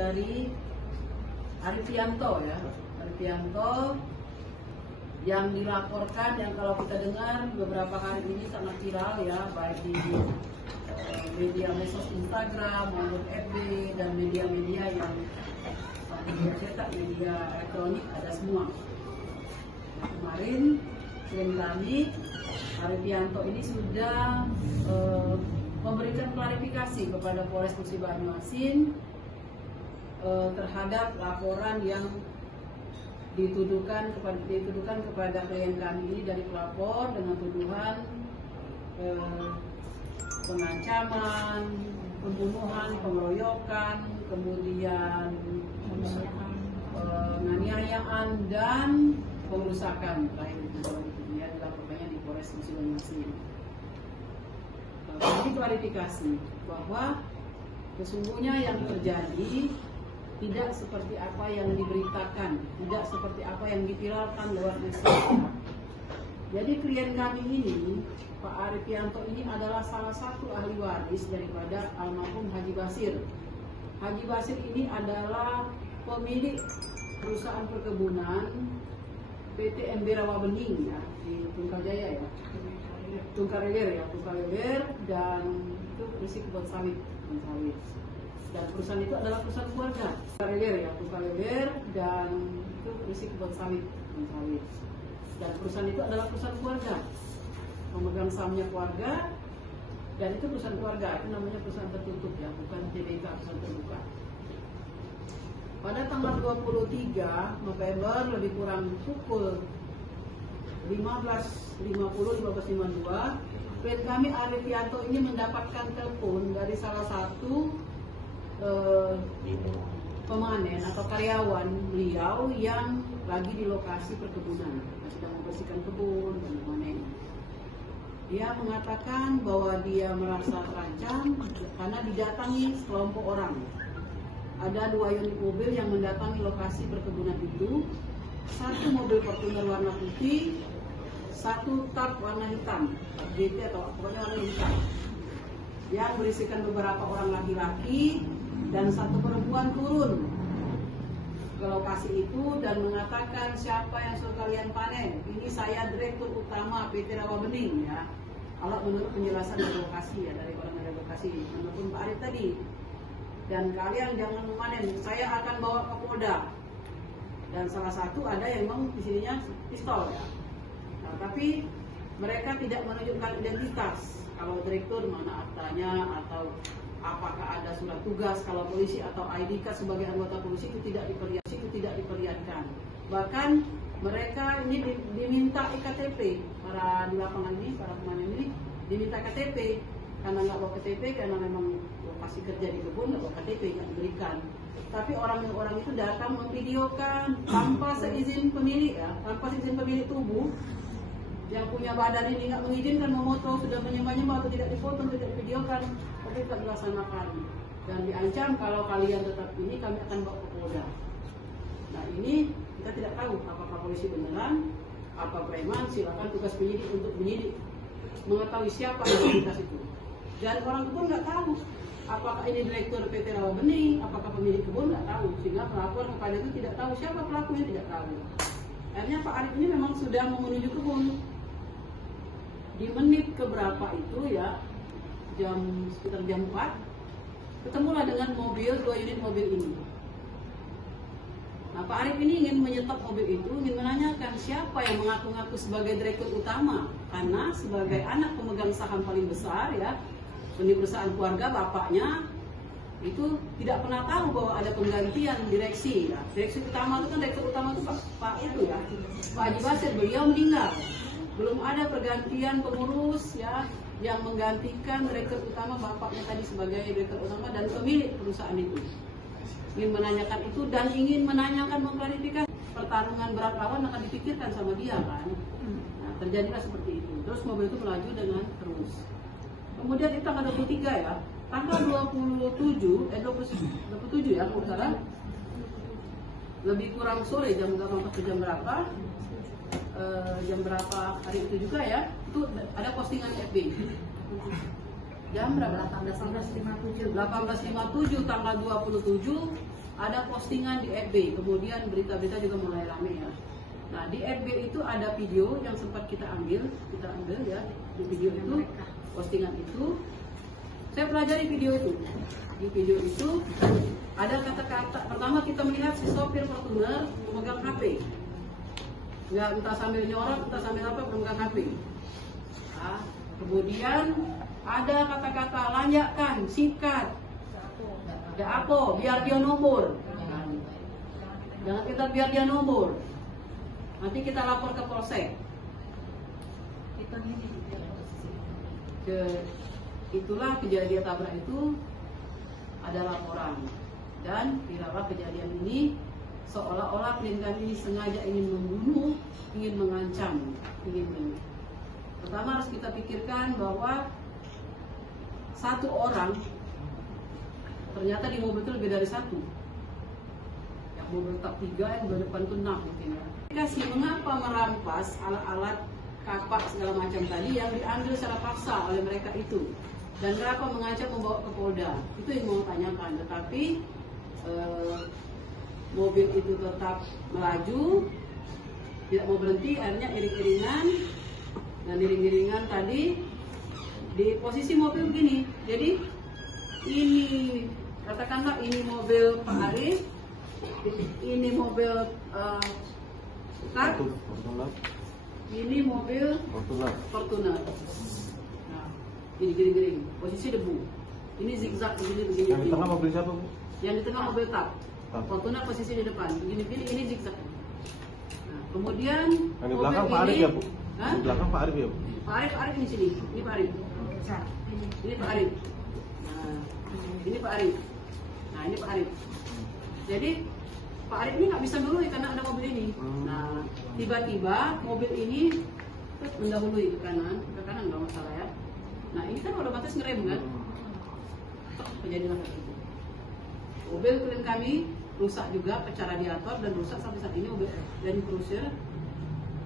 dari Arifianto ya, Arifianto yang dilaporkan, yang kalau kita dengar beberapa hari ini sangat viral ya, baik di media medsos Instagram maupun FB dan media-media yang media cetak, media elektronik, ada semua. Nah, kemarin klien kami Arifianto ini sudah memberikan klarifikasi kepada Polres Musi Banyuasin terhadap laporan yang dituduhkan kepada klien kami ini dari pelapor dengan tuduhan pengancaman, pembunuhan, pengeroyokan, kemudian penganiayaan dan pengerusakan. Terakhir itu dia dilaporkannya di Polres Musi Banyuasin. Kami klarifikasi bahwa sesungguhnya yang terjadi tidak seperti apa yang diberitakan, tidak seperti apa yang diviralkan lewat medsos. Jadi klien kami ini, Pak Arifianto ini adalah salah satu ahli waris daripada almarhum Haji Basir. Haji Basir ini adalah pemilik perusahaan perkebunan PT MB Rawabening ya, di Tunggal Jaya ya, Tungkaleler dan itu berisi kebun sawit. Dan perusahaan itu adalah perusahaan keluarga. Tungkaleler dan itu berisi kebun sawit. Dan perusahaan itu adalah perusahaan keluarga. Pemegang sahamnya keluarga dan itu perusahaan keluarga, itu namanya perusahaan tertutup ya, bukan TBK, perusahaan terbuka. Pada tanggal 23 November lebih kurang pukul 15.52 klien kami Arifianto ini mendapatkan telepon dari salah satu pemanen atau karyawan beliau yang lagi di lokasi perkebunan, sedang membersihkan kebun dan memanen. Dia mengatakan bahwa dia merasa terancam karena didatangi sekelompok orang. Ada 2 unit mobil yang mendatangi lokasi perkebunan itu, 1 mobil Fortuner warna putih, 1 truk warna hitam, GT atau pokoknya warna hitam, yang berisikan beberapa orang laki-laki dan 1 perempuan turun ke lokasi itu dan mengatakan, siapa yang suruh kalian panen? Ini saya direktur utama PT Rawabening ya. Kalau menurut penjelasan dari lokasi ya, dari orang dari lokasi, menurut Pak Arif tadi. Dan kalian jangan memanen, saya akan bawa ke Polda. Dan salah satu ada yang memang di sininya pistol ya. Nah, tapi mereka tidak menunjukkan identitas. Kalau direktur mana aktanya atau apakah ada surat tugas, kalau polisi atau ID card sebagai anggota polisi itu tidak diperlihatkan. Bahkan mereka ini diminta IKTP, para di lapangan ini, para pemanen ini diminta KTP karena nggak bawa KTP, karena memang lokasi kerja di kebun nggak bawa KTP, nggak diberikan. Tapi orang itu datang memvideokan tanpa seizin pemilik ya, tanpa seizin pemilik tubuh yang punya badan ini nggak mengizinkan memotong, sudah menyembah-nyembah atau tidak dipotong, tidak divideokan, tapi tidak dilaksanakan dan diancam kalau kalian tetap ini kami akan bawa ke Polda. Nah ini kita tidak tahu apakah polisi beneran, apa preman, silakan tugas penyidik untuk menyidik, mengetahui siapa identitas itu. Dan orang kebun nggak tahu apakah ini direktur PT Rawabening, apakah pemilik kebun nggak tahu, sehingga pelapor kepada itu tidak tahu siapa pelakunya, tidak tahu. Akhirnya Pak Arif ini memang sudah mau menuju kebun. Di menit keberapa itu ya, sekitar jam 4, ketemulah dengan mobil, 2 unit mobil ini. Nah Pak Arif ini ingin menyetop mobil itu, ingin menanyakan siapa yang mengaku-ngaku sebagai direktur utama, karena sebagai anak pemegang saham paling besar ya, di perusahaan keluarga bapaknya itu tidak pernah tahu bahwa ada penggantian direksi ya. Direksi utama itu kan, direktur utama itu Pak itu ya, Pak Haji Basir, beliau meninggal. Belum ada pergantian pengurus ya yang menggantikan direktur utama bapaknya tadi sebagai direktur utama dan pemilik perusahaan itu. Ingin menanyakan itu dan ingin menanyakan, mengklarifikasi pertarungan berat lawan akan dipikirkan sama dia kan. Nah, terjadilah seperti itu. Terus mobil itu melaju dengan terus. Kemudian itu tanggal 23 ya, tanggal 27 ya kalau salah, lebih kurang sore jam berapa hari itu juga ya, itu ada postingan FB jam berapa? 18.57 tanggal 27 ada postingan di FB, kemudian berita-berita juga mulai rame ya. Nah di FB itu ada video yang sempat kita ambil ya, di video itu, postingan itu, saya pelajari video itu. Di video itu ada kata-kata, pertama kita melihat si sopir Fortuner memegang HP, nggak entah sambil nyorot, entah sambil apa, memegang HP. Nah, kemudian ada kata-kata lanjakan, sikat, ada apa, biar dia nomor. Jangan kita biar dia nomor. Nanti kita lapor ke polsek. Itulah kejadian tabrak itu ada laporan, dan dirawat kejadian ini seolah-olah klien kami ini sengaja ingin membunuh, ingin mengancam, Pertama harus kita pikirkan bahwa satu orang ternyata di mobil itu lebih dari satu. Yang mobil tak 3, yang di depan itu 6 mungkin ya. Kasih mengapa merampas alat-alat kapak segala macam tadi yang diambil secara paksa oleh mereka itu, dan kenapa mengancam membawa ke Polda, itu yang mau tanyakan. Tetapi mobil itu tetap melaju, tidak mau berhenti, akhirnya iring-iringan, dan iring-iringan tadi di posisi mobil begini. Jadi ini katakanlah ini mobil Pak Arif, ini mobil Kak, ini mobil Fortuner. Nah, ini giring-giring, posisi debu. Ini zigzag begini. Yang di tengah mobil siapa, Bu? Yang di tengah mobil Tak. Fortuner posisi di depan. Begini-begini, ini zigzag. Nah, kemudian yang di belakang Pak Arif ya, Bu? Hah? Di belakang Pak Arif ya, Bu? Pak Arif di sini. Ini Pak Arif. Ini Pak Arif. Nah, ini Pak Arif. Nah, ini Pak Arif. Jadi Pak Arif ini nggak bisa dulu karena ada mobil ini. Nah, tiba-tiba mobil ini mendahului ke kanan nggak masalah ya. Nah, ini kan otomatis ngerem kan? Kejadian seperti itu. Mobil klien kami rusak juga, pecah radiator dan rusak sampai saat ini mobil Land Cruiser.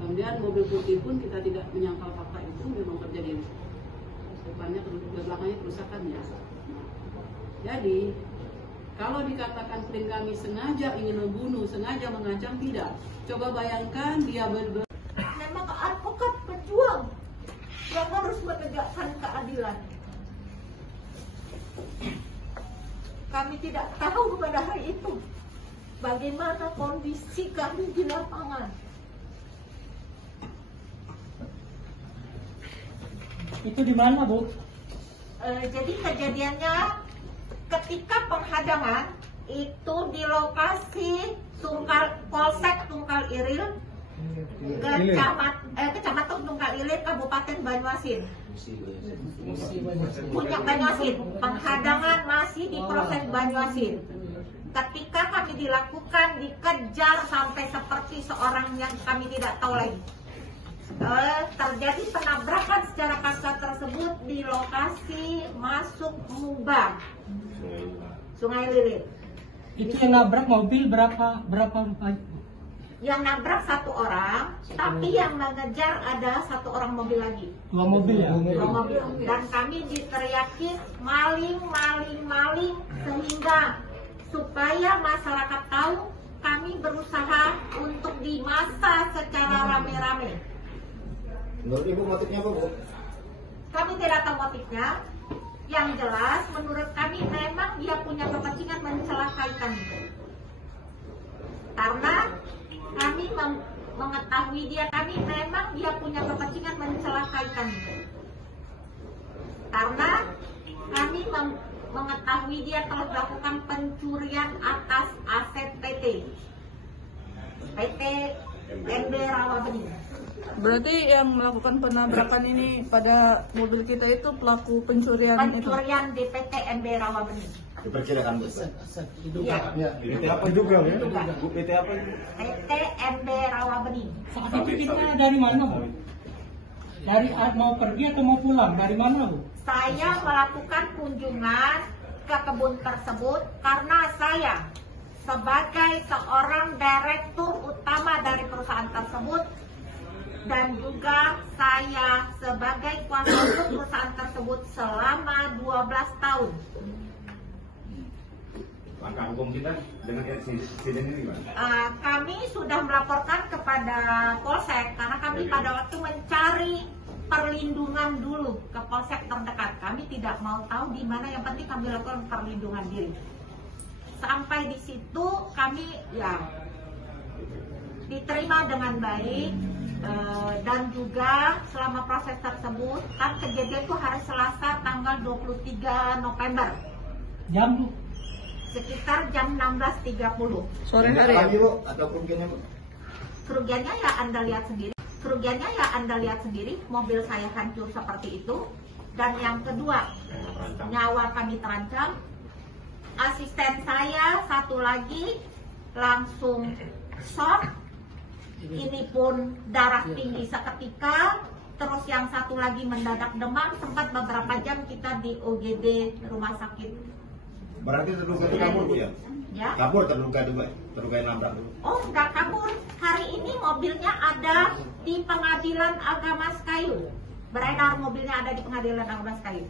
Kemudian mobil putih pun kita tidak menyangkal fakta itu memang terjadi. Depannya, belakangnya kerusakan ya. Nah, jadi kalau dikatakan klien kami sengaja ingin membunuh, sengaja mengancam, tidak. Coba bayangkan dia memang advokat pejuang yang harus menegakkan keadilan. Kami tidak tahu pada hari itu bagaimana kondisi kami di lapangan. Itu di mana, Bu? Jadi kejadiannya ketika penghadangan itu di lokasi Polsek Tungkal Iril, Kecamatan Tungkal Iril, Kabupaten Banyuasin. Puncak Banyuasin. Penghadangan masih di proses Banyuasin. Ketika kami dilakukan, dikejar sampai seperti seorang yang kami tidak tahu lagi. Terjadi penabrakan secara kasar tersebut di lokasi masuk Mubang, Sungai Lilit. Itu yang nabrak mobil berapa rupiah? Yang nabrak satu orang, tapi yang mengejar ada satu orang mobil lagi. 2 mobil ya? 2 mobil. Dan kami diteriaki maling, sehingga supaya masyarakat tahu kami berusaha untuk dimasa secara rame-rame. Menurut Ibu motifnya apa, Bu? Kami tidak tahu motifnya. Yang jelas menurut kami memang dia punya kepentingan mencelakai kami. Karena kami mengetahui kami memang dia punya kepentingan mencelakai kami. Karena kami mengetahui dia telah melakukan pencurian atas aset PT MB Rawabening. Berarti yang melakukan penabrakan ini pada mobil kita itu pelaku pencurian itu? Pencurian di PT MB Rawabening. Diperkirakan, Bu. Iya. PT apa diduga ya? Bu, PT apa itu? PT MB Rawabening. Saat itu kita dari mana, Bu? Dari mau pergi atau mau pulang? Dari mana, Bu? Saya melakukan kunjungan ke kebun tersebut karena saya sebagai seorang direktur utama dari perusahaan tersebut, dan juga saya sebagai kuasa hukum perusahaan tersebut selama 12 tahun. langkah hukum kita dengan insiden ini gimana? Kami sudah melaporkan kepada Polsek karena kami pada waktu mencari perlindungan dulu ke Polsek terdekat. Kami tidak mau tahu di mana, yang penting kami lakukan perlindungan diri. Sampai di situ kami ya diterima dengan baik, dan juga selama proses tersebut kan kejadian itu hari Selasa tanggal 23 November. Jam Sekitar jam 16.30. Sore hari ya? Bu, atau kerugiannya Bu? Kerugiannya ya Anda lihat sendiri. Mobil saya hancur seperti itu. Dan yang kedua, nyawa kami terancam. Asisten saya satu lagi langsung shock. Ini pun darah tinggi seketika. Terus yang satu lagi mendadak demam. Sempat beberapa jam kita di OGD rumah sakit. Berarti terluka itu kabur Bu ya? Ya. Kabur terluka itu Bu, terluka yang nabrak Bu. Oh, enggak kabur. Hari ini mobilnya ada di Pengadilan Agama Sekayu. Beredar mobilnya ada di Pengadilan Agama Sekayu.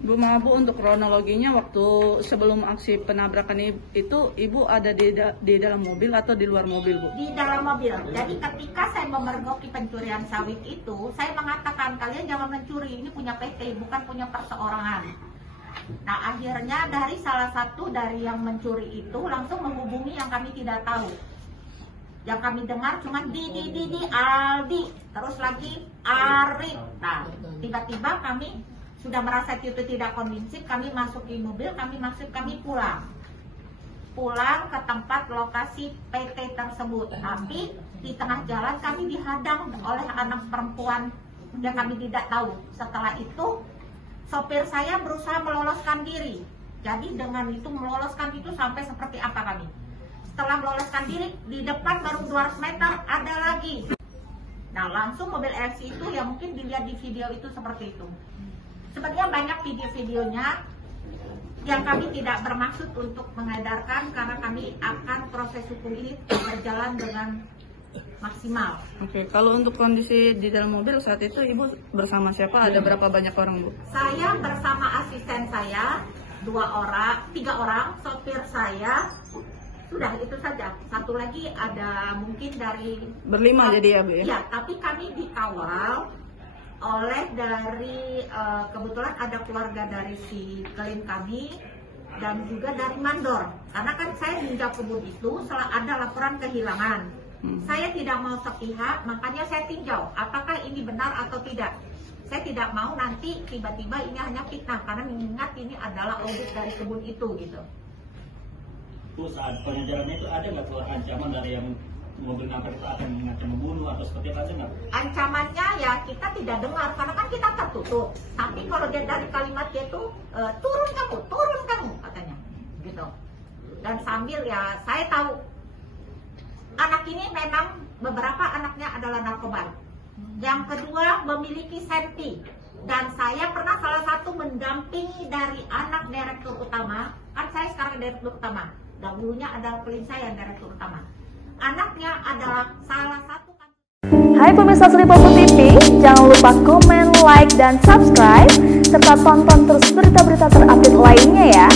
Bu, maaf Bu, untuk kronologinya waktu sebelum aksi penabrakan itu Ibu ada di dalam mobil atau di luar mobil Bu? Di dalam mobil. Jadi ketika saya memergoki pencurian sawit itu, saya mengatakan kalian jangan mencuri, ini punya PT, bukan punya perseorangan. Nah akhirnya dari salah satu dari yang mencuri itu langsung menghubungi yang kami tidak tahu. Yang kami dengar cuma di Aldi, terus lagi Arif. Nah tiba-tiba kami sudah merasa itu tidak kondusif, kami masuk di mobil, kami pulang ke tempat lokasi PT tersebut. Tapi di tengah jalan kami dihadang oleh anak perempuan yang kami tidak tahu. Setelah itu sopir saya berusaha meloloskan diri. Jadi dengan itu meloloskan itu sampai seperti apa kami. Setelah meloloskan diri, di depan baru 200 meter ada lagi. Nah langsung mobil RC itu ya mungkin dilihat di video itu seperti itu. Sebenarnya banyak video-videonya yang kami tidak bermaksud untuk mengedarkan karena kami akan proses hukum ini berjalan dengan maksimal. Oke, kalau untuk kondisi di dalam mobil saat itu Ibu bersama siapa? Ada berapa banyak orang Bu? Saya bersama asisten saya 3 orang, sopir saya, sudah itu saja. Satu lagi ada mungkin dari berlima jadi ya Bu ya? Iya, tapi kami dikawal oleh dari kebetulan ada keluarga dari si klien kami dan juga dari mandor. Karena kan saya ninjau kebun itu setelah ada laporan kehilangan. Saya tidak mau sepihak, makanya saya tinjau apakah ini benar atau tidak. Saya tidak mau nanti tiba-tiba ini hanya fitnah, karena mengingat ini adalah audit dari kebun itu gitu. Bu, saat pengejarannya itu ada nggak ancaman dari yang mobil nabrak itu akan mengancam membunuh atau seperti apa nggak? Ancamannya ya kita tidak dengar karena kan kita tertutup. Tapi kalau dia dari kalimat dia itu turun kamu katanya, gitu. Dan sambil ya saya tahu. Anak ini memang beberapa anaknya adalah narkoba. Yang kedua memiliki senti. Dan saya pernah salah satu mendampingi dari anak direktur utama. Kan saya sekarang direktur utama. Dahulunya adalah klien saya yang direktur utama. Anaknya adalah salah satu. Hai pemirsa Sri Popo TV, jangan lupa komen, like, dan subscribe. Serta tonton terus berita-berita terupdate lainnya ya.